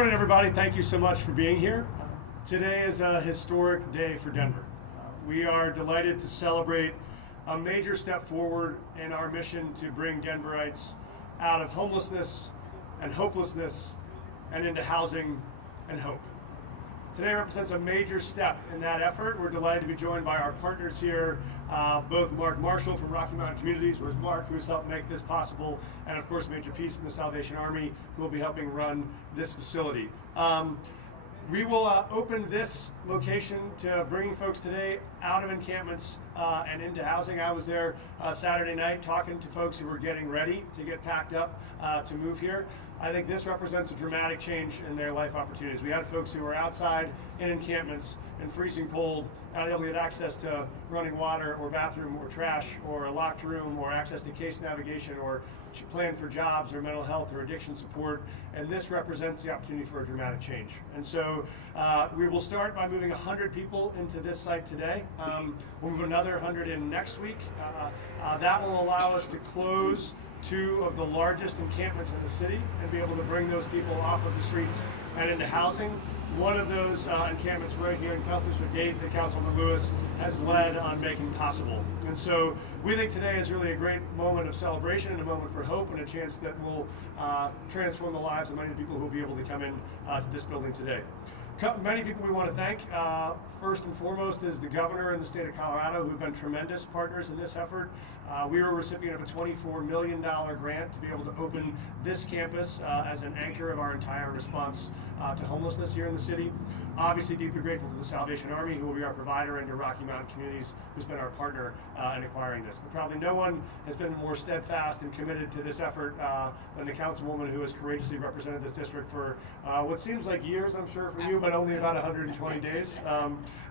Good morning, everybody. Thank you so much for being here. Today is a historic day for Denver. We are delighted to celebrate a major step forward in our mission to bring Denverites out of homelessness and hopelessness and into housing and hope. Today represents a major step in that effort. We're delighted to be joined by our partners here, both Mark Marshall from Rocky Mountain Communities, where's Mark, who has helped make this possible, and of course Major Peace from the Salvation Army, who will be helping run this facility. We will open this location to bringing folks today out of encampments and into housing. I was there Saturday night talking to folks who were getting ready to get packed up to move here. I think this represents a dramatic change in their life opportunities. We had folks who were outside in encampments in freezing cold, not able to get access to running water or bathroom or trash or a locked room or access to case navigation or plan for jobs or mental health or addiction support, and this represents the opportunity for a dramatic change. And so we will start by moving 100 people into this site today. We'll move another 100 in next week. That will allow us to close 2 of the largest encampments in the city and be able to bring those people off of the streets and into housing. One of those encampments right here in Councilor Gate that Councilman Lewis has led on making possible. And so we think today is really a great moment of celebration and a moment for hope and a chance that will transform the lives of many of the people who will be able to come in to this building today. Many people we want to thank. First and foremost is the governor and the state of Colorado, who've been tremendous partners in this effort. We were a recipient of a $24 million grant to be able to open this campus as an anchor of our entire response to homelessness here in the city. Obviously deeply grateful to the Salvation Army, who will be our provider, and to Rocky Mountain Communities, who's been our partner in acquiring this. But probably no one has been more steadfast and committed to this effort than the councilwoman who has courageously represented this district for what seems like years, I'm sure, for you, but only about 120 days.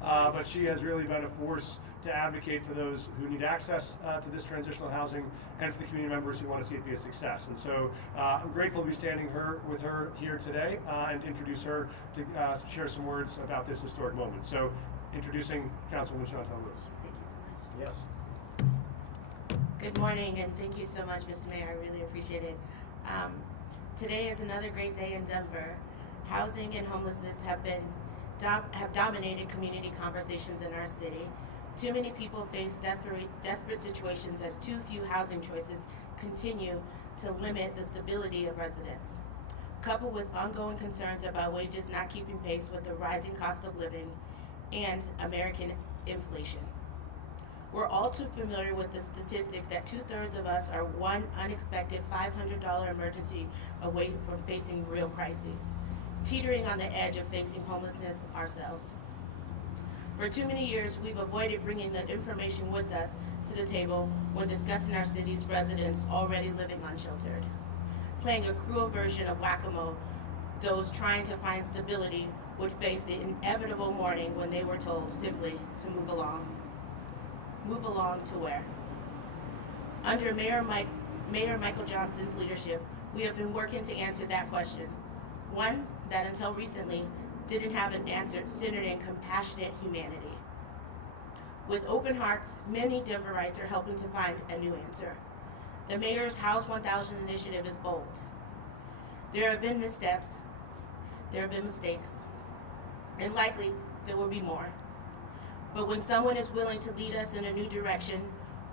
But she has really been a force to advocate for those who need access to this transitional housing and for the community members who want to see it be a success. And so I'm grateful to be standing with her here today and introduce her to share some words about this historic moment. So introducing Councilwoman Chantal Lewis. Thank you so much. Yes. Good morning, and thank you so much, Mr. Mayor. I really appreciate it. Today is another great day in Denver. Housing and homelessness have dominated community conversations in our city. Too many people face desperate situations as too few housing choices continue to limit the stability of residents. Coupled with ongoing concerns about wages not keeping pace with the rising cost of living and American inflation. We're all too familiar with the statistics that 2/3 of us are one unexpected $500 emergency away from facing real crises, teetering on the edge of facing homelessness ourselves. For too many years, we've avoided bringing the information with us to the table when discussing our city's residents already living unsheltered. Playing a cruel version of whack-a-mole, those trying to find stability would face the inevitable morning when they were told simply to move along. Move along to where? Under Mayor Michael Johnson's leadership, we have been working to answer that question. One that until recently didn't have an answer centered in compassionate humanity. With open hearts, many Denverites are helping to find a new answer. The mayor's House 1000 initiative is bold. There have been missteps, there have been mistakes, and likely there will be more. But when someone is willing to lead us in a new direction,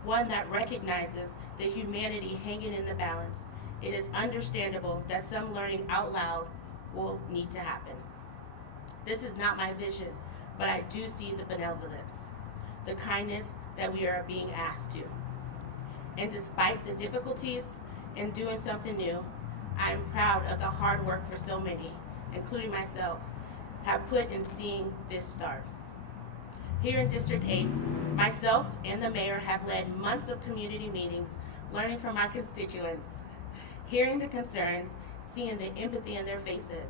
one that recognizes the humanity hanging in the balance, it is understandable that some learning out loud will need to happen. This is not my vision, but I do see the benevolence, the kindness that we are being asked to. And despite the difficulties in doing something new, I am proud of the hard work for so many, including myself, have put in seeing this start. Here in District 8, myself and the mayor have led months of community meetings, learning from our constituents, hearing the concerns, seeing the empathy in their faces.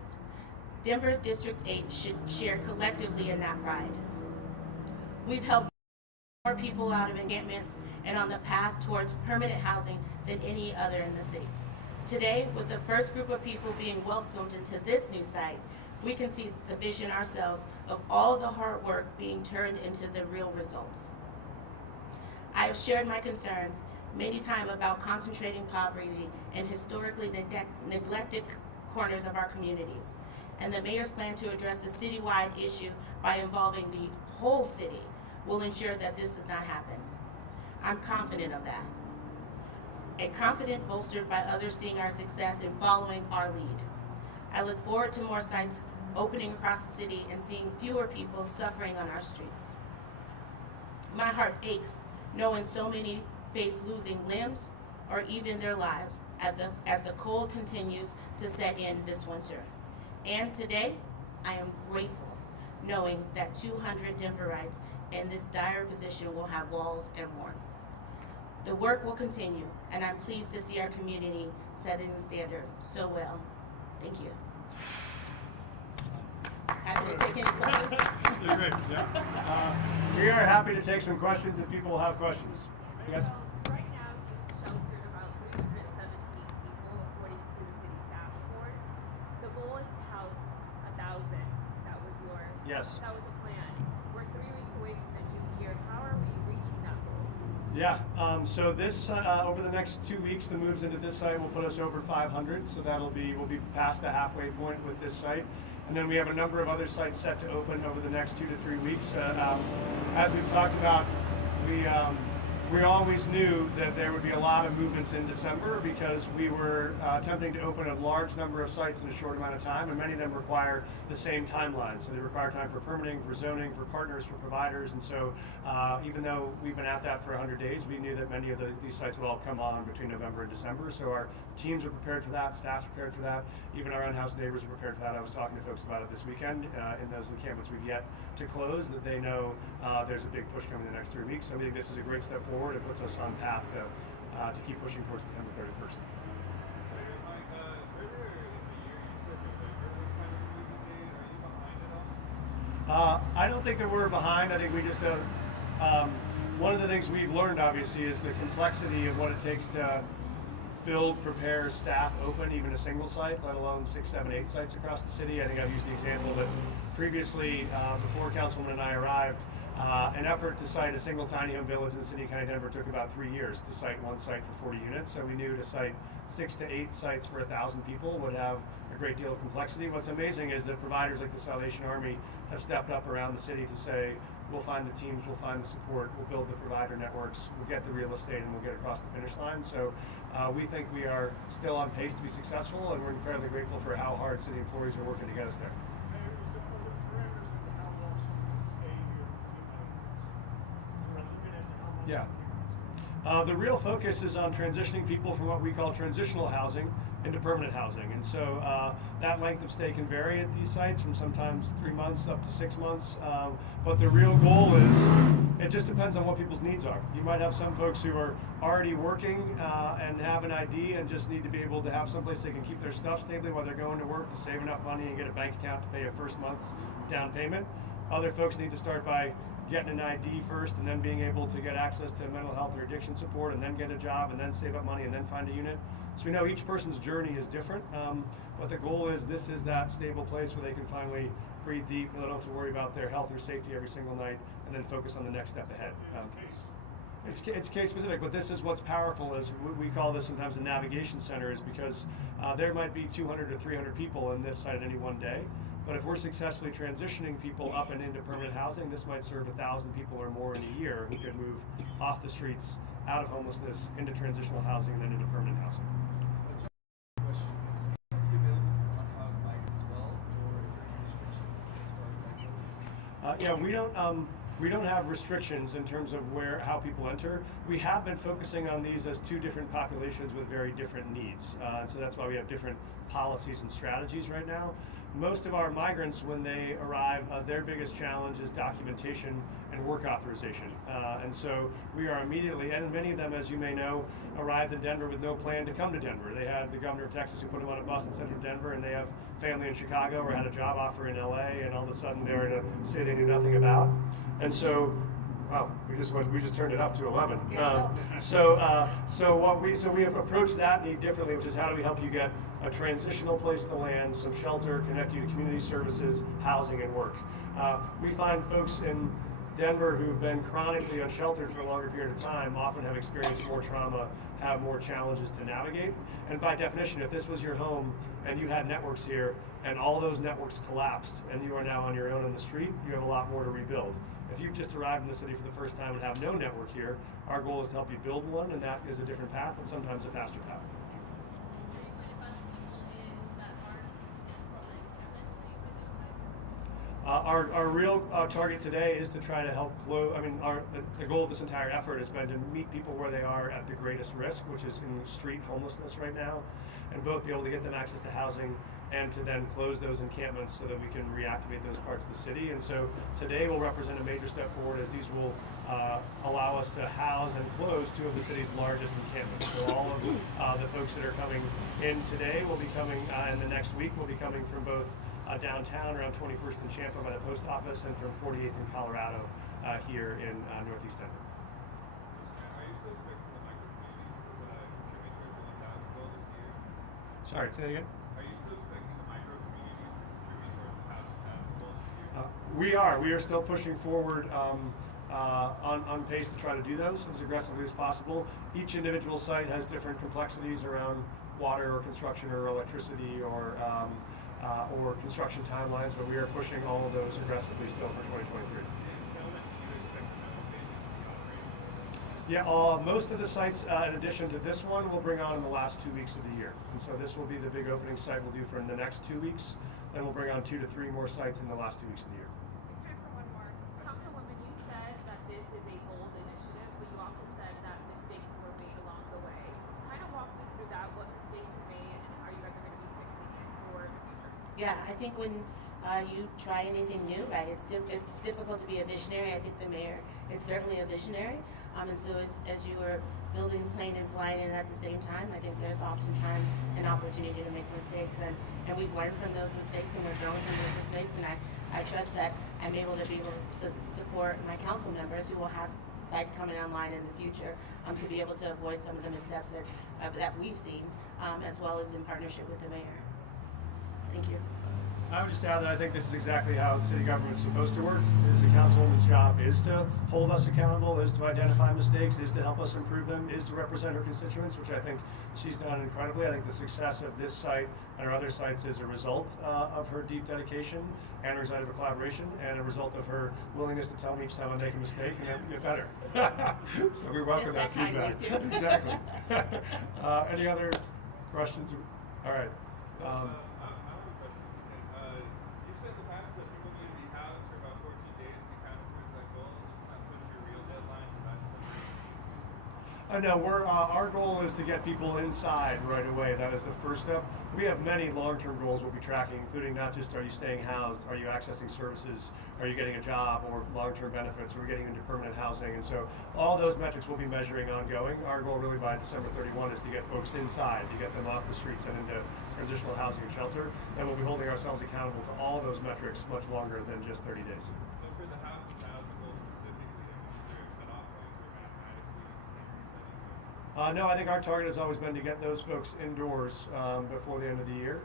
Denver District 8 should share collectively in that pride. We've helped more people out of encampments and on the path towards permanent housing than any other in the city. Today, with the first group of people being welcomed into this new site, we can see the vision ourselves of all the hard work being turned into the real results. I have shared my concerns many times about concentrating poverty in historically neglected corners of our communities. and the mayor's plan to address the citywide issue by involving the whole city will ensure that this does not happen. I'm confident of that. And confident bolstered by others seeing our success in following our lead. I look forward to more sites opening across the city and seeing fewer people suffering on our streets. My heart aches knowing so many face losing limbs or even their lives as the cold continues to set in this winter. And today, I am grateful knowing that 200 Denverites in this dire position will have walls and warmth. The work will continue, and I'm pleased to see our community setting the standard so well. Thank you. Happy to take any questions. You're great. Yeah. We are happy to take some questions if people have questions. Yes. Right now, you've sheltered about 317 people, according to the city staff report. The goal is to house 1,000. That was Yes. That was the plan. We're 3 weeks away from the new year. How are we reaching that goal? Yeah. So this over the next 2 weeks, the moves into this site will put us over 500. So we'll be past the halfway point with this site. And then we have a number of other sites set to open over the next 2 to 3 weeks. As we've talked about, we always knew that there would be a lot of movements in December because we were attempting to open a large number of sites in a short amount of time, and many of them require the same timeline. So they require time for permitting, for zoning, for partners, for providers. And so even though we've been at that for 100 days, we knew that many of these sites would all come on between November and December. So our teams are prepared for that, staff's prepared for that, even our unhoused neighbors are prepared for that. I was talking to folks about it this weekend in those encampments we've yet to close, that they know there's a big push coming in the next 3 weeks. So we think this is a great step forward. It puts us on path to keep pushing towards December 31st. I don't think that we're behind. I think we just one of the things we've learned, obviously, is the complexity of what it takes to build, prepare, staff, open even a single site, let alone 6, 7, 8 sites across the city. I think I've used the example that previously, before Councilwoman and I arrived, an effort to site a single tiny home village in the city of County Denver took about 3 years to site one site for 40 units. So we knew to site 6 to 8 sites for 1,000 people would have a great deal of complexity. What's amazing is that providers like the Salvation Army have stepped up around the city to say, we'll find the teams, we'll find the support, we'll build the provider networks, we'll get the real estate, and we'll get across the finish line. So we think we are still on pace to be successful, and we're incredibly grateful for how hard city employees are working to get us there. Yeah. The real focus is on transitioning people from what we call transitional housing into permanent housing. And so that length of stay can vary at these sites from sometimes 3 months up to 6 months. But the real goal is, it just depends on what people's needs are. You might have some folks who are already working and have an ID and just need to be able to have someplace they can keep their stuff stably while they're going to work to save enough money and get a bank account to pay a first month's down payment. Other folks need to start by getting an ID first and then being able to get access to mental health or addiction support and then get a job and then save up money and then find a unit. So we know each person's journey is different, but the goal is this is that stable place where they can finally breathe deep and they don't have to worry about their health or safety every single night and then focus on the next step ahead. It's case specific, but this is what's powerful is we call this sometimes a navigation center is because there might be 200 or 300 people in this site at any one day. But if we're successfully transitioning people up and into permanent housing, this might serve 1,000 people or more in a year who can move off the streets, out of homelessness, into transitional housing, and then into permanent housing. Question: is this going to be available for unhoused migrants as well, or is there any restrictions as far as that goes? We don't have restrictions in terms of how people enter. We have been focusing on these as 2 different populations with very different needs. And so that's why we have different policies and strategies right now. Most of our migrants, when they arrive, their biggest challenge is documentation and work authorization. And so we are immediately, and many of them, as you may know, arrived in Denver with no plan to come to Denver. They had the governor of Texas who put them on a bus and sent them to Denver, and they have family in Chicago or had a job offer in LA, and all of a sudden they were to say they knew nothing about. And so, wow, we just turned it up to 11. So we have approached that need differently, which is how do we help you get a transitional place to land, some shelter, connect you to community services, housing, and work. We find folks in Denver who've been chronically unsheltered for a longer period of time often have experienced more trauma, have more challenges to navigate. And by definition, if this was your home and you had networks here and all those networks collapsed and you are now on your own on the street, you have a lot more to rebuild. If you've just arrived in the city for the first time and have no network here, our goal is to help you build one, and that is a different path and sometimes a faster path. Our real target today is to try to help close. I mean, the goal of this entire effort has been to meet people where they are at the greatest risk, which is in street homelessness right now, and both be able to get them access to housing and to then close those encampments so that we can reactivate those parts of the city. And so today will represent a major step forward, as these will allow us to house and close two of the city's largest encampments. So all of the folks that are coming in today will be coming, in the next week, will be coming from both downtown around 21st and Champa by the post office, and from 48th and Colorado here in Northeast Denver. Are you still expecting the micro-communities to contribute towards the 1,000 goal this year? Sorry, say that again? Are you still expecting the micro-communities to contribute towards the 1,000 goal this year? We are. We are still pushing forward on pace to try to do those as aggressively as possible. Each individual site has different complexities around water or construction or electricity or construction timelines, but we are pushing all of those aggressively still for 2023. Yeah, most of the sites, in addition to this one, we'll bring on in the last 2 weeks of the year. And so this will be the big opening site we'll do for in the next 2 weeks. Then we'll bring on 2 to 3 more sites in the last 2 weeks of the year. Time for one more. Councilwoman, you said that this is a bold initiative, but you also said that mistakes were made along the way. Kind of walk me through that. What mistakes were made, and how you guys are going to be fixing it for the future? Yeah, I think when you try anything new, right, it's difficult to be a visionary. I think the mayor is certainly a visionary. And so as you were building the plane and flying it at the same time, I think there's oftentimes an opportunity to make mistakes. And we've learned from those mistakes, and we're growing from those mistakes. And I trust that I'm able to be able to support my council members who will have sites coming online in the future to be able to avoid some of the missteps that we've seen, as well as in partnership with the mayor. Thank you. I would just add that I think this is exactly how city government's supposed to work. Is a councilwoman's job is to hold us accountable, is to identify mistakes, is to help us improve them, is to represent her constituents, which I think she's done incredibly. I think the success of this site and our other sites is a result of her deep dedication and a result of her collaboration and a result of her willingness to tell me each time I make a mistake and then get better. So we welcome that Just that feedback. kindly, too. Exactly. Any other questions? All right. I have a question. You've said in the past that people need to be housed for about 14 days to be counted towards that goal. Doesn't that push your real deadline to about December 18th? No, our goal is to get people inside right away. That is the first step. We have many long-term goals we'll be tracking, including not just are you staying housed, are you accessing services, are you getting a job or long-term benefits, are we getting into permanent housing? And so all those metrics we'll be measuring ongoing. Our goal really by December 31 is to get folks inside, to get them off the streets and into transitional housing and shelter. And we'll be holding ourselves accountable to all those metrics much longer than just 30 days. So for the house to housing goal specifically, is there a cutoff point for mathematically extending No, I think our target has always been to get those folks indoors before the end of the year,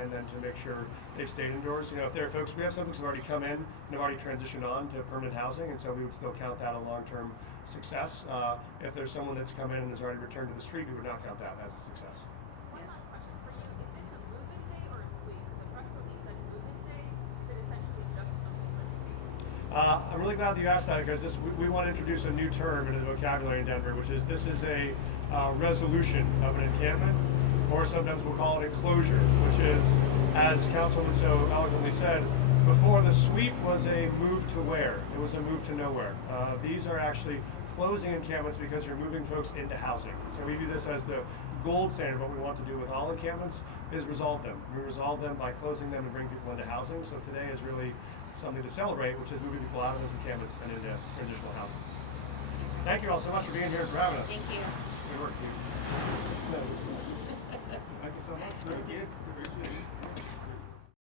and then to make sure they've stayed indoors. You know, if there are folks, we have some folks who have already come in and have already transitioned on to permanent housing, and so we would still count that a long-term success. If there's someone that's come in and has already returned to the street, we would not count that as a success. One last question for you. Is this a move-in day or a sweep? Because the press release said move-in day. Is it essentially just a homeless sweep? I'm really glad that you asked that, because we want to introduce a new term into the vocabulary in Denver, which is this is a resolution of an encampment, or sometimes we'll call it a closure, which is, as Councilwoman so eloquently said, before the sweep was a move to where? It was a move to nowhere. These are actually closing encampments because you're moving folks into housing. So we view this as the gold standard. What we want to do with all encampments is resolve them. We resolve them by closing them and bring people into housing. So today is really something to celebrate, which is moving people out of those encampments and into transitional housing. Thank you all so much for being here and for having us. Thank you. Good work, team. Thank you so much. Thank you. Appreciate it.